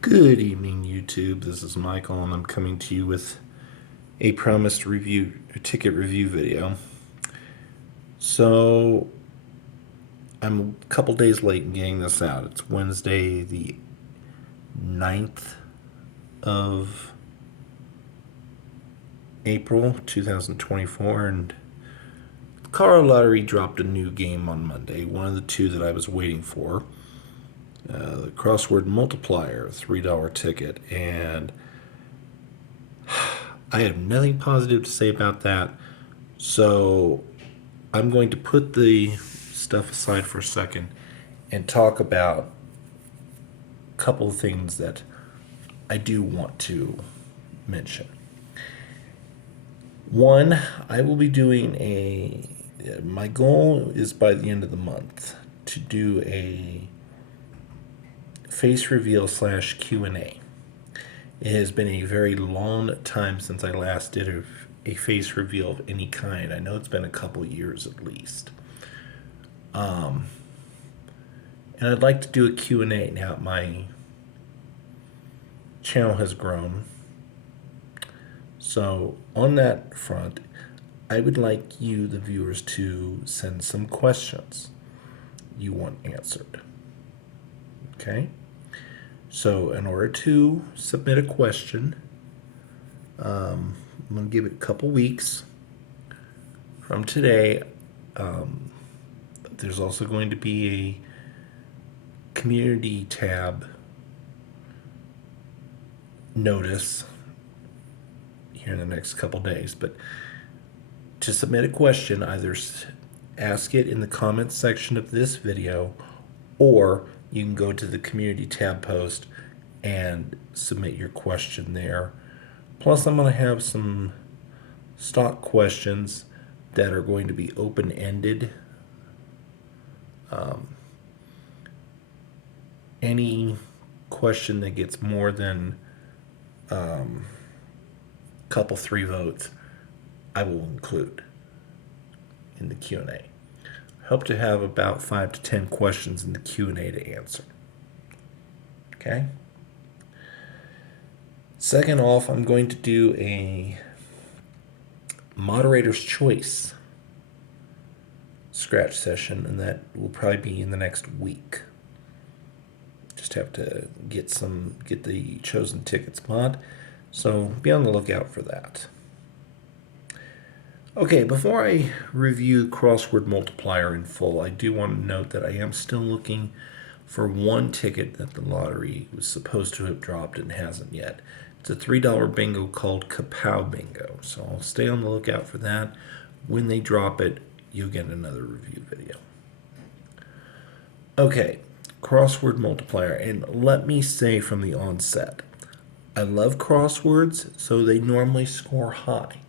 Good evening, YouTube. This is Michael, and I'm coming to you with a promised ticket review video. So, I'm a couple days late in getting this out. It's Wednesday, the 9th of April 2024, and the Colorado Lottery dropped a new game on Monday, one of the two that I was waiting for. The Crossword Multiplier, $3 ticket, and I have nothing positive to say about that, so I'm going to put the stuff aside for a second and talk about a couple of things that I do want to mention. One, I will be doing my goal is by the end of the month to do a face reveal / Q&A. It has been a very long time since I last did a face reveal of any kind. I know it's been a couple years at least. And I'd like to do a Q&A now. My channel has grown. So on that front, I would like you, the viewers, to send some questions you want answered. Okay? So in order to submit a question, I'm going to give it a couple weeks from today. There's also going to be a community tab notice here in the next couple days. But to submit a question, either ask it in the comments section of this video, or you can go to the community tab post and submit your question there. Plus, I'm going to have some stock questions that are going to be open-ended. Any question that gets more than couple 3 votes, I will include in the Q&A. Hope to have about 5 to 10 questions in the Q&A to answer. Okay? Second off, I'm going to do a moderator's choice scratch session, and that will probably be in the next week. Just have to get the chosen tickets mod, so be on the lookout for that. Okay, before I review Crossword Multiplier in full, I do want to note that I am still looking for one ticket that the lottery was supposed to have dropped and hasn't yet. It's a $3 bingo called Kapow Bingo, so I'll stay on the lookout for that. When they drop it, you'll get another review video. Okay, Crossword Multiplier, and let me say from the onset, I love crosswords, so they normally score high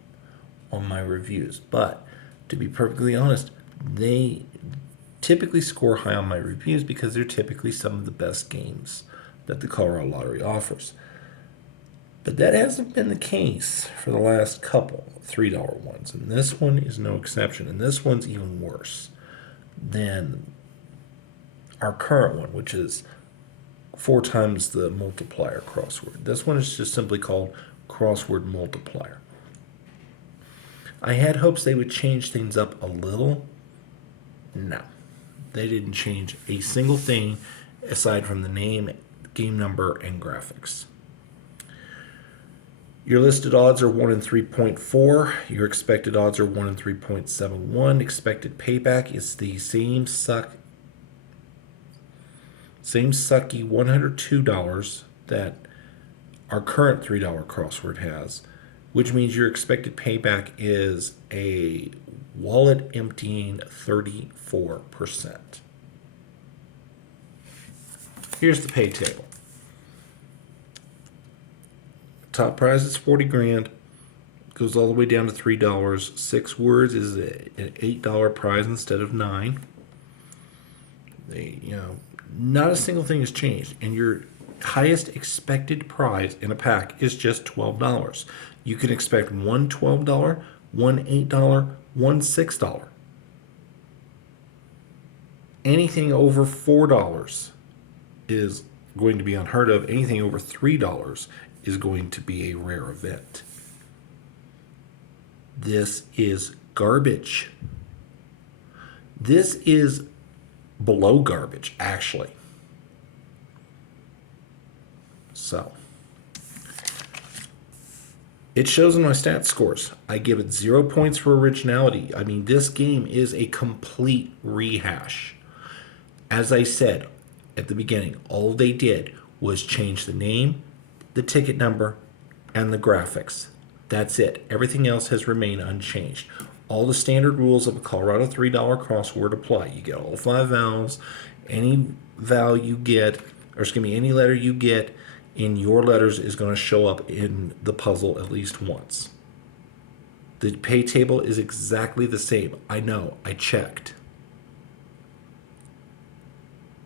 on my reviews, but to be perfectly honest, they typically score high on my reviews because they're typically some of the best games that the Colorado Lottery offers. But that hasn't been the case for the last couple $3 ones, and this one is no exception, and this one's even worse than our current one, which is 4 times the multiplier crossword. This one is just simply called Crossword Multiplier. I had hopes they would change things up a little. No, they didn't change a single thing aside from the name, game number, and graphics. Your listed odds are 1 in 3.4. Your expected odds are 1 in 3.71. Expected payback is the same sucky $102 that our current $3 crossword has, which means your expected payback is a wallet emptying 34%. Here's the pay table. Top prize is 40 grand. Goes all the way down to $3. 6 words is an $8 prize instead of 9. Not a single thing has changed, and your highest expected prize in a pack is just $12. You can expect one $12, one $8, one $6. Anything over $4 is going to be unheard of. Anything over $3 is going to be a rare event. This is garbage. This is below garbage, actually. So, it shows in my stat scores. I give it 0 points for originality. I mean, this game is a complete rehash. As I said at the beginning, all they did was change the name, the ticket number, and the graphics. That's it. Everything else has remained unchanged. All the standard rules of a Colorado $3 crossword apply. You get all 5 vowels. Any vowel you get, or excuse me, any letter you get in your letters is going to show up in the puzzle at least once. The pay table is exactly the same. I know, I checked.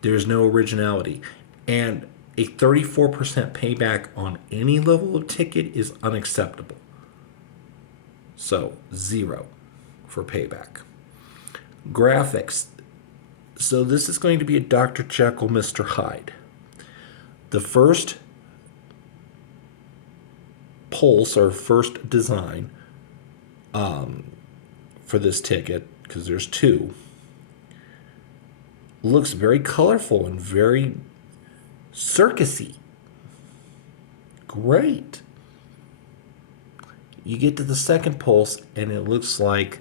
There's no originality. And a 34% payback on any level of ticket is unacceptable. So, 0 for payback. Graphics. So this is going to be a Dr. Jekyll, Mr. Hyde. The first pulse or first design for this ticket, because there's 2, looks very colorful and very circusy. Great. You get to the second pulse and it looks like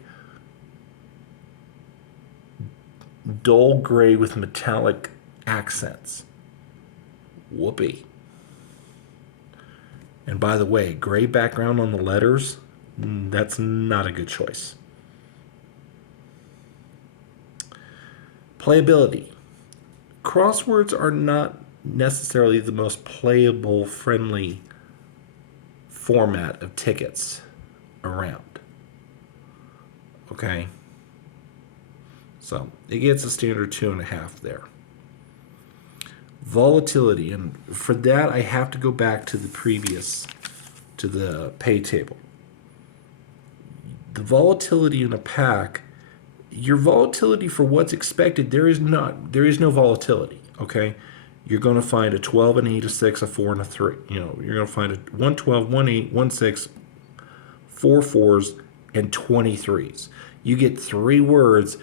dull gray with metallic accents. Whoopee. And by the way, gray background on the letters, that's not a good choice. Playability. Crosswords are not necessarily the most playable, friendly format of tickets around. Okay? So, it gets a standard 2.5 there. Volatility, and for that I have to go back to the pay table. The volatility in a pack, your volatility for what's expected, there is no volatility, okay? You're going to find a 12, an 8, a 6, a 4, and a 3. You know, you're going to find a 1, 12, 1, 8, 1, 6, 4 4s, and 23s. You get 3 words.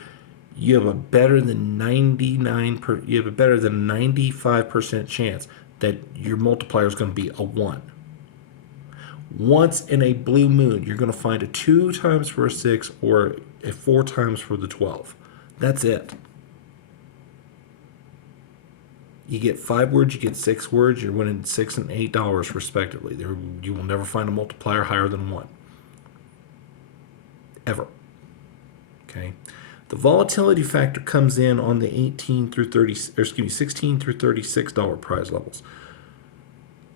You have a better than 95% chance that your multiplier is going to be a 1. Once in a blue moon, you're going to find a 2 times for a 6 or a 4 times for the 12. That's it. You get 5 words, you get 6 words, you're winning $6 and $8 respectively. You will never find a multiplier higher than 1. Ever. Okay. The volatility factor comes in on the 16 through $36 prize levels.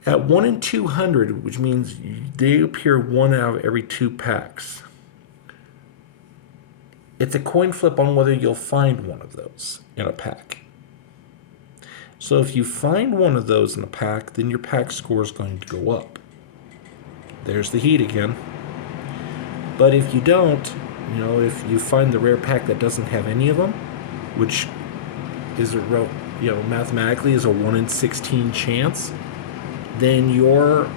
At 1 in 200, which means they appear 1 out of every 2 packs. It's a coin flip on whether you'll find one of those in a pack. So if you find one of those in a pack, then your pack score is going to go up. There's the heat again. But if you don't, you know, if you find the rare pack that doesn't have any of them, which is mathematically is a 1 in 16 chance, then you're,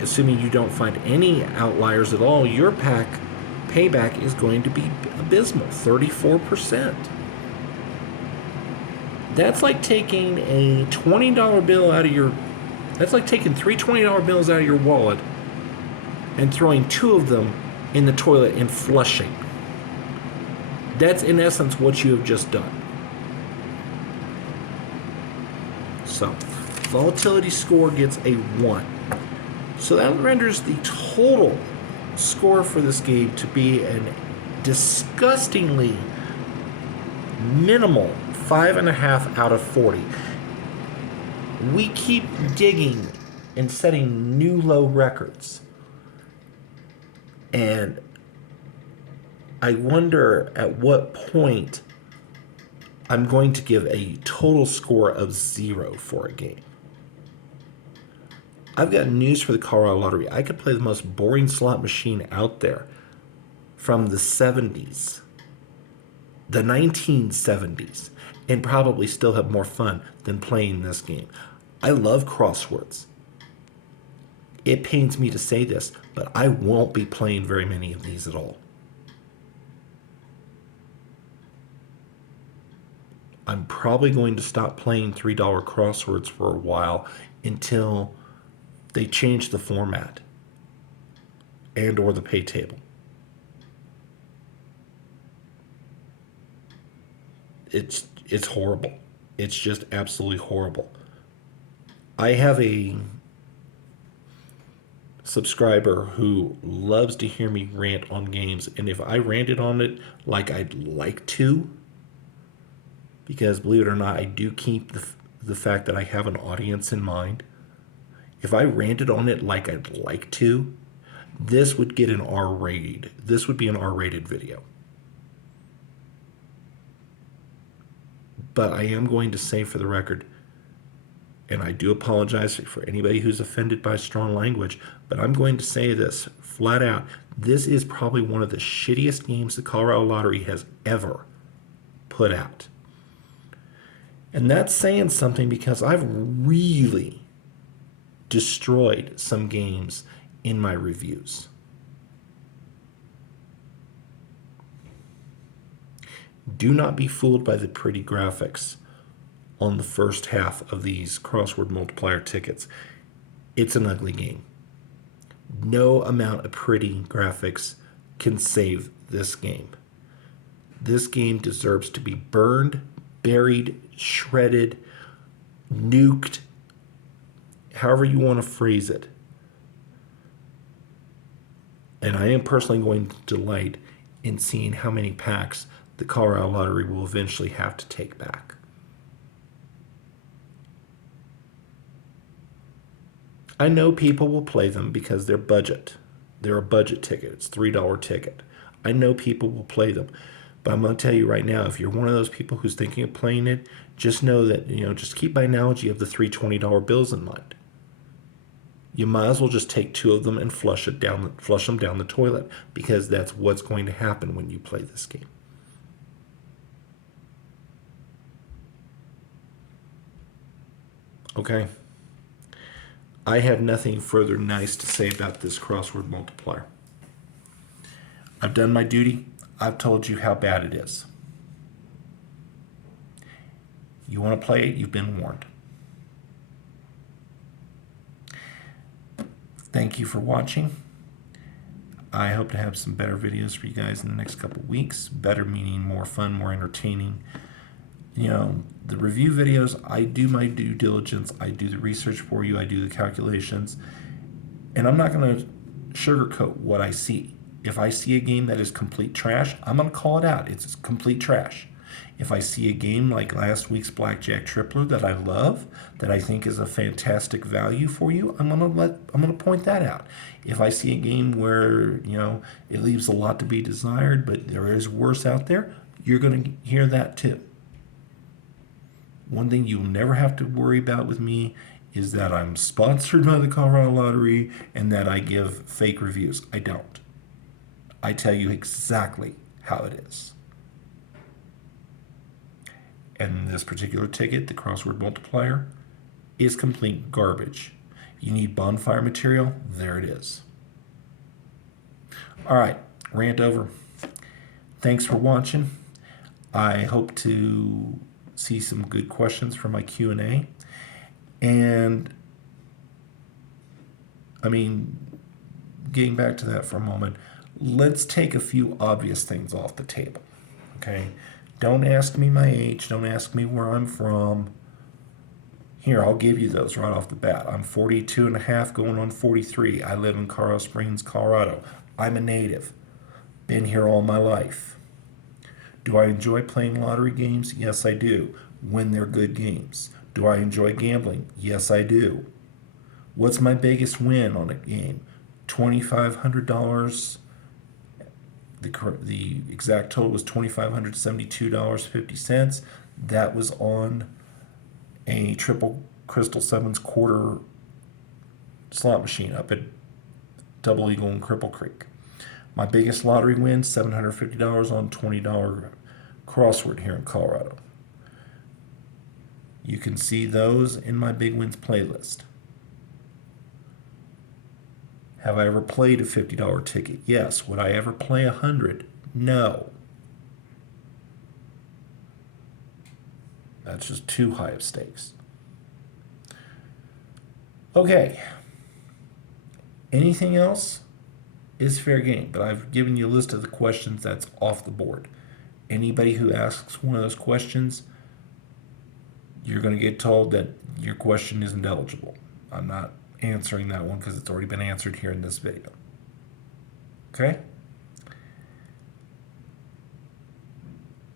assuming you don't find any outliers at all, your pack payback is going to be abysmal, 34%. That's like taking a $20 bill out of your, that's like taking 3 $20 bills out of your wallet and throwing 2 of them in the toilet and flushing. That's in essence what you have just done. So, volatility score gets a 1. So that renders the total score for this game to be an disgustingly minimal 5.5 out of 40. We keep digging and setting new low records. And I wonder at what point I'm going to give a total score of 0 for a game. I've got news for the Colorado Lottery. I could play the most boring slot machine out there from the 70s, the 1970s, and probably still have more fun than playing this game. I love crosswords. It pains me to say this, but I won't be playing very many of these at all. I'm probably going to stop playing $3 crosswords for a while until they change the format and or the pay table. It's horrible. It's just absolutely horrible. I have a subscriber who loves to hear me rant on games, and if I ranted on it like I'd like to, because believe it or not, I do keep the fact that I have an audience in mind. If I ranted on it like I'd like to, this would get an R rated. This would be an R-rated video. But I am going to say for the record, and I do apologize for anybody who's offended by strong language, but I'm going to say this flat out. This is probably one of the shittiest games the Colorado Lottery has ever put out. And that's saying something because I've really destroyed some games in my reviews. Do not be fooled by the pretty graphics on the first half of these Crossword Multiplier tickets. It's an ugly game. No amount of pretty graphics can save this game. This game deserves to be burned, buried, shredded, nuked, however you want to phrase it. And I am personally going to delight in seeing how many packs the Colorado Lottery will eventually have to take back. I know people will play them because they're budget. They're a budget ticket. It's a $3 ticket. I know people will play them. But I'm going to tell you right now, if you're one of those people who's thinking of playing it, just know that, just keep my analogy of the three $20 bills in mind. You might as well just take two of them and flush them down the toilet, because that's what's going to happen when you play this game. Okay. I have nothing further nice to say about this Crossword Multiplier. I've done my duty. I've told you how bad it is. You want to play it, you've been warned. Thank you for watching. I hope to have some better videos for you guys in the next couple of weeks. Better meaning more fun, more entertaining. The review videos, I do my due diligence. I do the research for you. I do the calculations. And I'm not going to sugarcoat what I see. If I see a game that is complete trash, I'm going to call it out. It's complete trash. If I see a game like last week's Blackjack Tripler that I love, that I think is a fantastic value for you, I'm going to point that out. If I see a game where, it leaves a lot to be desired, but there is worse out there, you're going to hear that too. One thing you'll never have to worry about with me is that I'm sponsored by the Colorado Lottery and that I give fake reviews. I don't. I tell you exactly how it is. And this particular ticket, the Crossword Multiplier, is complete garbage. You need bonfire material, there it is. All right, rant over. Thanks for watching. I hope to see some good questions from my Q&A. And, getting back to that for a moment, let's take a few obvious things off the table, okay? Don't ask me my age. Don't ask me where I'm from. Here, I'll give you those right off the bat. I'm 42 and a half, going on 43. I live in Colorado Springs, Colorado. I'm a native. Been here all my life. Do I enjoy playing lottery games? Yes, I do. When they're good games. Do I enjoy gambling? Yes, I do. What's my biggest win on a game? $2,500. The exact total was $2,572.50. That was on a triple Crystal Sevens quarter slot machine up at Double Eagle and Cripple Creek. My biggest lottery win, $750 on $20 crossword here in Colorado. You can see those in my Big Wins playlist. Have I ever played a $50 ticket? Yes. Would I ever play 100? No. That's just too high of stakes. Okay. Anything else is fair game, but I've given you a list of the questions that's off the board. Anybody who asks one of those questions, you're going to get told that your question isn't eligible. I'm not answering that one because it's already been answered here in this video. Okay?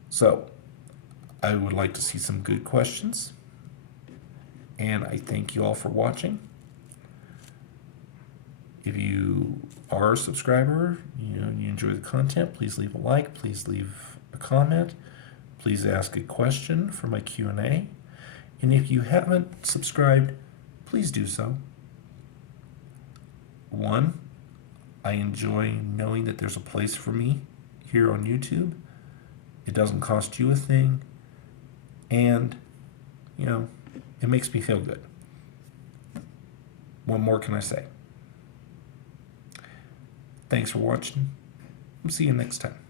So, I would like to see some good questions. And I thank you all for watching. If you are a subscriber, you enjoy the content, please leave a like, please leave a comment, please ask a question for my Q&A. And if you haven't subscribed, please do so. One, I enjoy knowing that there's a place for me here on YouTube. It doesn't cost you a thing. And, it makes me feel good. What more can I say? Thanks for watching. We'll see you next time.